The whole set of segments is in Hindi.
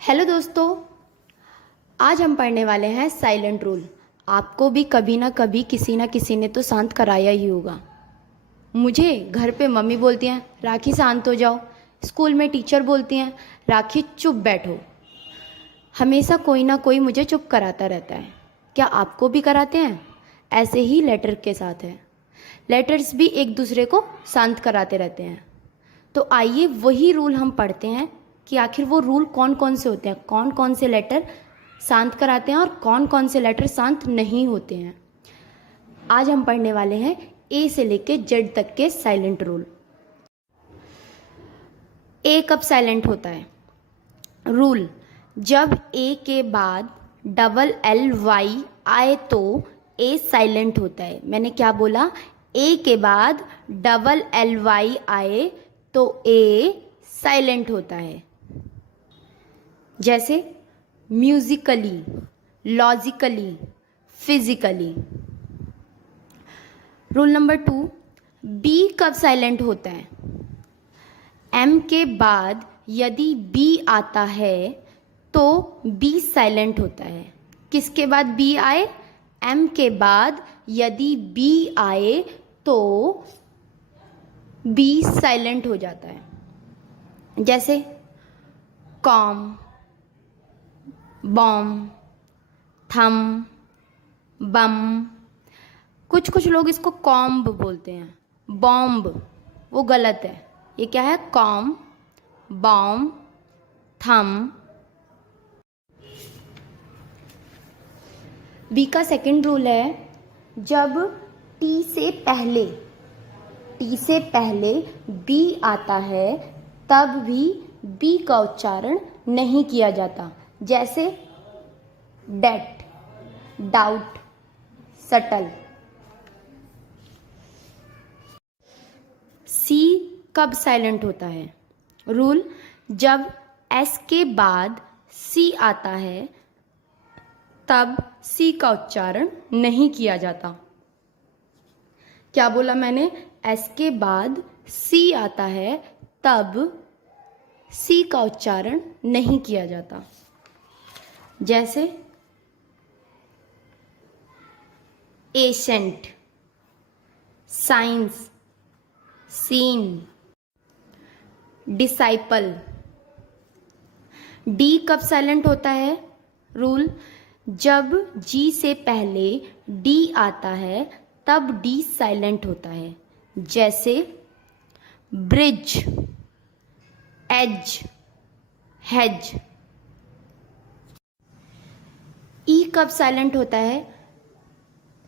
हेलो दोस्तों, आज हम पढ़ने वाले हैं साइलेंट रूल। आपको भी कभी ना कभी किसी ना किसी ने तो शांत कराया ही होगा। मुझे घर पे मम्मी बोलती हैं राखी शांत हो जाओ, स्कूल में टीचर बोलती हैं राखी चुप बैठो। हमेशा कोई ना कोई मुझे चुप कराता रहता है। क्या आपको भी कराते हैं? ऐसे ही लेटर के साथ है, लेटर्स भी एक दूसरे को शांत कराते रहते हैं। तो आइए वही रूल हम पढ़ते हैं कि आखिर वो रूल कौन कौन से होते हैं, कौन कौन से लेटर शांत कराते हैं और कौन कौन से लेटर शांत नहीं होते हैं। आज हम पढ़ने वाले हैं ए से लेके जेड तक के साइलेंट रूल। ए कब साइलेंट होता है? रूल, जब ए के बाद डबल एल वाई आए तो ए साइलेंट होता है। मैंने क्या बोला? ए के बाद डबल एल वाई आए तो ए साइलेंट होता है। जैसे musically, logically, physically. Rule number 2, B कब साइलेंट होता है? एम के बाद यदि बी आता है तो बी साइलेंट होता है। किसके बाद बी आए? एम के बाद यदि बी आए तो बी साइलेंट हो जाता है। जैसे कॉम, बॉम्ब, थम, बम। कुछ लोग इसको कॉम्ब बोलते हैं, बॉम्ब वो गलत है। ये क्या है? कॉम, बॉम्ब, थम। बी का सेकंड रूल है, जब टी से पहले बी आता है तब भी बी का उच्चारण नहीं किया जाता। जैसे डेट, डाउट, सटल। सी कब साइलेंट होता है? रूल, जब एस के बाद सी आता है तब सी का उच्चारण नहीं किया जाता। क्या बोला मैंने? एस के बाद सी आता है तब सी का उच्चारण नहीं किया जाता। जैसे ancient, science, scene, disciple. D कब साइलेंट होता है? रूल, जब जी से पहले डी आता है तब डी साइलेंट होता है। जैसे ब्रिज, एज, हेज। ई कब साइलेंट होता है?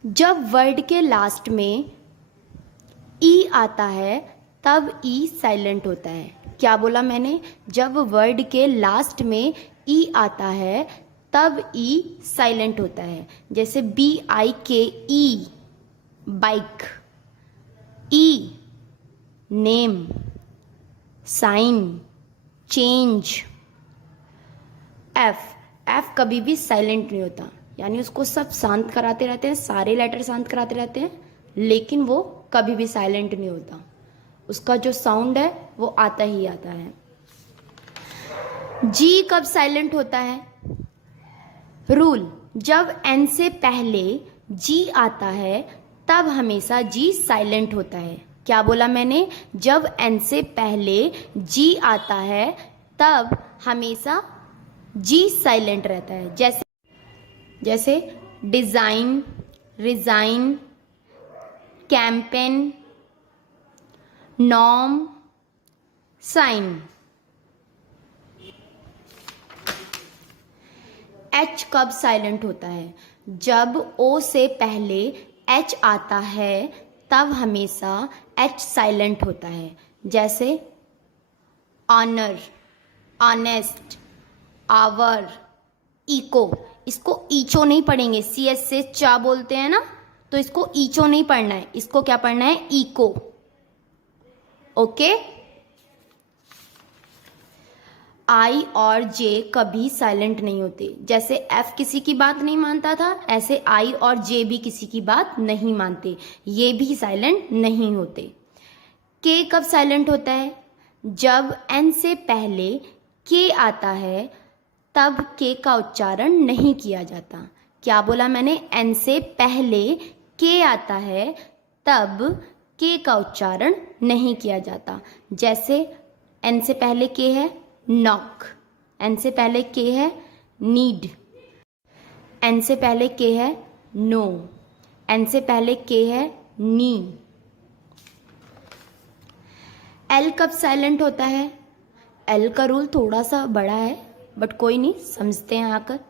जब वर्ड के लास्ट में ई आता है तब ई साइलेंट होता है। क्या बोला मैंने? जब वर्ड के लास्ट में ई आता है तब ई साइलेंट होता है। जैसे BIKE, बाइक। ई, नेम, साइन, चेंज। एफ कभी भी साइलेंट नहीं होता, यानी उसको सब शांत कराते रहते हैं, सारे लेटर शांत कराते रहते हैं, लेकिन वो कभी भी साइलेंट नहीं होता। उसका जो साउंड है वो आता ही आता है। जी कब साइलेंट होता है? रूल, जब एन से पहले जी आता है तब हमेशा जी साइलेंट होता है। क्या बोला मैंने? जब एन से पहले जी आता है तब हमेशा जी साइलेंट रहता है। जैसे design, resign, campaign, norm, sign. H कब साइलेंट होता है? जब ओ से पहले एच आता है तब हमेशा एच साइलेंट होता है। जैसे ऑनर, ऑनेस्ट, आवर, इको। इसको ईचो नहीं पढ़ेंगे, CS से चा बोलते हैं ना, तो इसको ईचो नहीं पढ़ना है, इसको क्या पढ़ना है? इको। ओके। आई और जे कभी साइलेंट नहीं होते। जैसे एफ किसी की बात नहीं मानता था, ऐसे आई और जे भी किसी की बात नहीं मानते, ये भी साइलेंट नहीं होते। के कब साइलेंट होता है? जब एन से पहले के आता है तब के का उच्चारण नहीं किया जाता। क्या बोला मैंने? एन से पहले के आता है तब के का उच्चारण नहीं किया जाता। जैसे एन से पहले के है नॉक, एन से पहले के है नीड, एन से पहले के है नो, एन से पहले के है नी। एल कब साइलेंट होता है? एल का रूल थोड़ा सा बड़ा है बट कोई नहीं, समझते हैं आकर।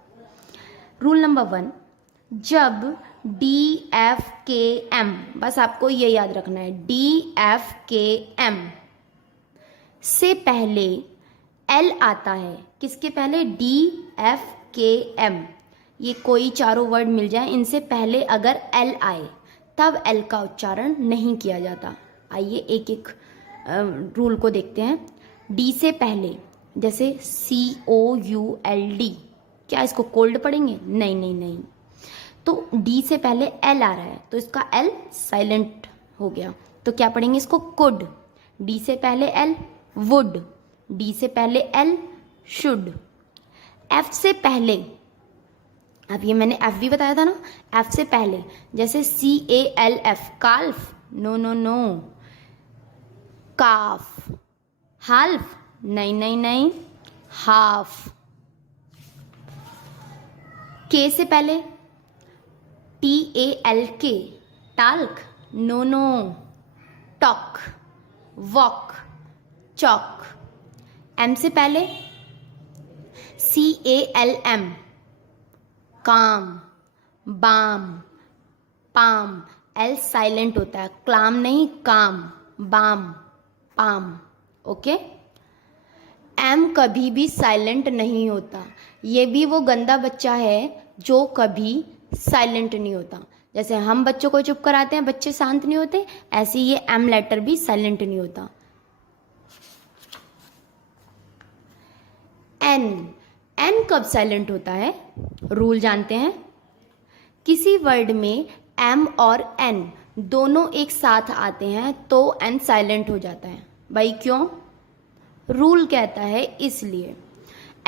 रूल नंबर 1, जब डी एफ के एम, बस आपको ये याद रखना है, डी एफ के एम से पहले एल आता है। किसके पहले? डी एफ के एम। ये कोई चारों वर्ड मिल जाए, इनसे पहले अगर एल आए तब एल का उच्चारण नहीं किया जाता। आइए एक एक रूल को देखते हैं। डी से पहले, जैसे COULD, क्या इसको कोल्ड पढ़ेंगे? नहीं नहीं नहीं। तो डी से पहले एल आ रहा है तो इसका एल साइलेंट हो गया, तो क्या पढ़ेंगे इसको? कुड। डी से पहले एल वुड, डी से पहले एल शुड। एफ से पहले, अब ये मैंने एफ भी बताया था ना, एफ से पहले जैसे CALF calf, no no no. Calf, half, नहीं नहीं नहीं, हाफ। के से पहले TALK talk, no no. Talk, walk, chalk. M से पहले CALM काम, बाम, पाम। एल साइलेंट होता है, क्लाम नहीं, काम, बाम, पाम। ओके। एम कभी भी साइलेंट नहीं होता। ये भी वो गंदा बच्चा है जो कभी साइलेंट नहीं होता। जैसे हम बच्चों को चुप कराते हैं, बच्चे शांत नहीं होते, ऐसे ये एम लेटर भी साइलेंट नहीं होता। एन, एन कब साइलेंट होता है? रूल जानते हैं। किसी वर्ड में एम और एन दोनों एक साथ आते हैं तो एन साइलेंट हो जाता है। भाई क्यों? रूल कहता है इसलिए।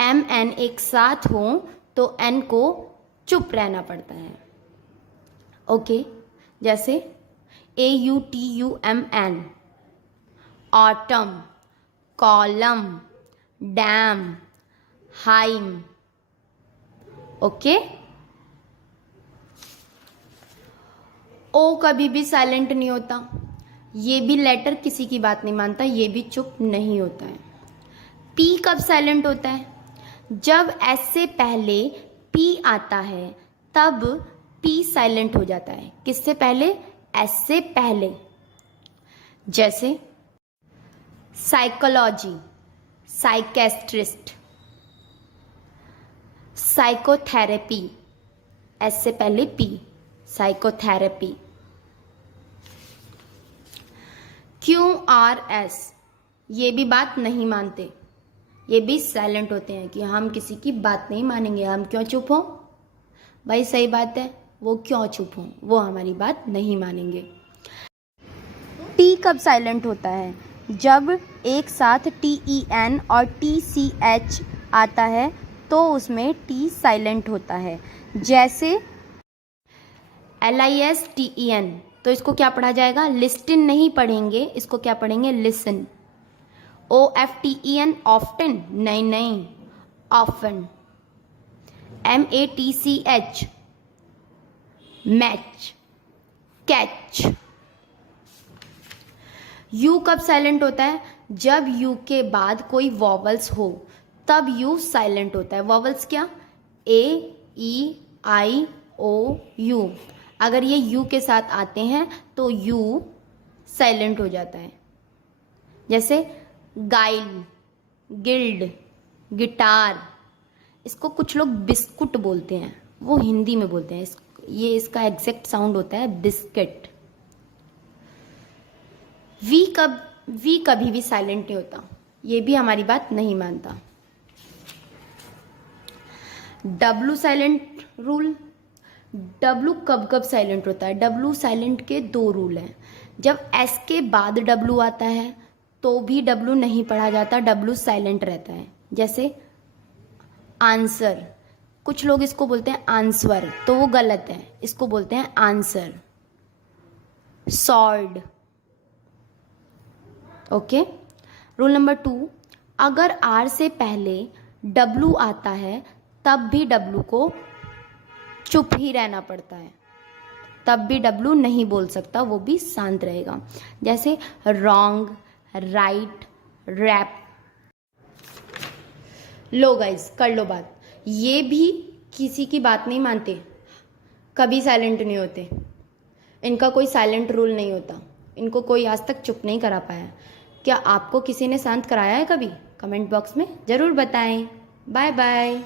एम एन एक साथ हो तो एन को चुप रहना पड़ता है। ओके। जैसे AUTUMN, autumn, column, damn, hymn. Okay. O कभी भी साइलेंट नहीं होता। ये भी लेटर किसी की बात नहीं मानता, ये भी चुप नहीं होता है। पी कब साइलेंट होता है? जब एस से पहले पी आता है तब पी साइलेंट हो जाता है। किससे पहले? एस से पहले। जैसे साइकोलॉजी, साइकेस्ट्रिस्ट, साइकोथेरेपी, एस से पहले पी, साइकोथेरेपी। QRS, ये भी बात नहीं मानते, ये भी साइलेंट होते हैं कि हम किसी की बात नहीं मानेंगे, हम क्यों चुप हों। भाई सही बात है, वो क्यों चुप हों, वो हमारी बात नहीं मानेंगे। टी कब साइलेंट होता है? जब एक साथ TEN और TCH आता है तो उसमें टी साइलेंट होता है। जैसे LISTEN, तो इसको क्या पढ़ा जाएगा? लिस्टन नहीं पढ़ेंगे, इसको क्या पढ़ेंगे? लिसन। OFTEN ऑफ्टन, नहीं नहीं, often. MATCH match, catch. You कब साइलेंट होता है? जब यू के बाद कोई वॉवल्स हो तब यू साइलेंट होता है। वॉवल्स क्या? AEIOU। अगर ये यू के साथ आते हैं तो यू साइलेंट हो जाता है। जैसे गाइल, गिल्ड, गिटार। इसको कुछ लोग बिस्कुट बोलते हैं, वो हिंदी में बोलते हैं, ये इसका एग्जैक्ट साउंड होता है बिस्किट। वी कभी भी साइलेंट नहीं होता, ये भी हमारी बात नहीं मानता। W silent rule. डब्लू कब कब साइलेंट होता है? डब्लू साइलेंट के दो रूल हैं। जब एस के बाद डब्लू आता है तो भी डब्लू नहीं पढ़ा जाता, डब्लू साइलेंट रहता है। जैसे आंसर। कुछ लोग इसको बोलते हैं आंसर, तो वो गलत है, इसको बोलते हैं answer. Sword. Okay. Rule number 2, अगर आर से पहले डब्लू आता है तब भी डब्लू को चुप ही रहना पड़ता है, तब भी डब्लू नहीं बोल सकता, वो भी शांत रहेगा। जैसे रॉन्ग, राइट, रैप। लो गाइस, कर लो बात। ये भी किसी की बात नहीं मानते, कभी साइलेंट नहीं होते, इनका कोई साइलेंट रूल नहीं होता, इनको कोई आज तक चुप नहीं करा पाया। क्या आपको किसी ने शांत कराया है कभी? कमेंट बॉक्स में ज़रूर बताएं। Bye bye.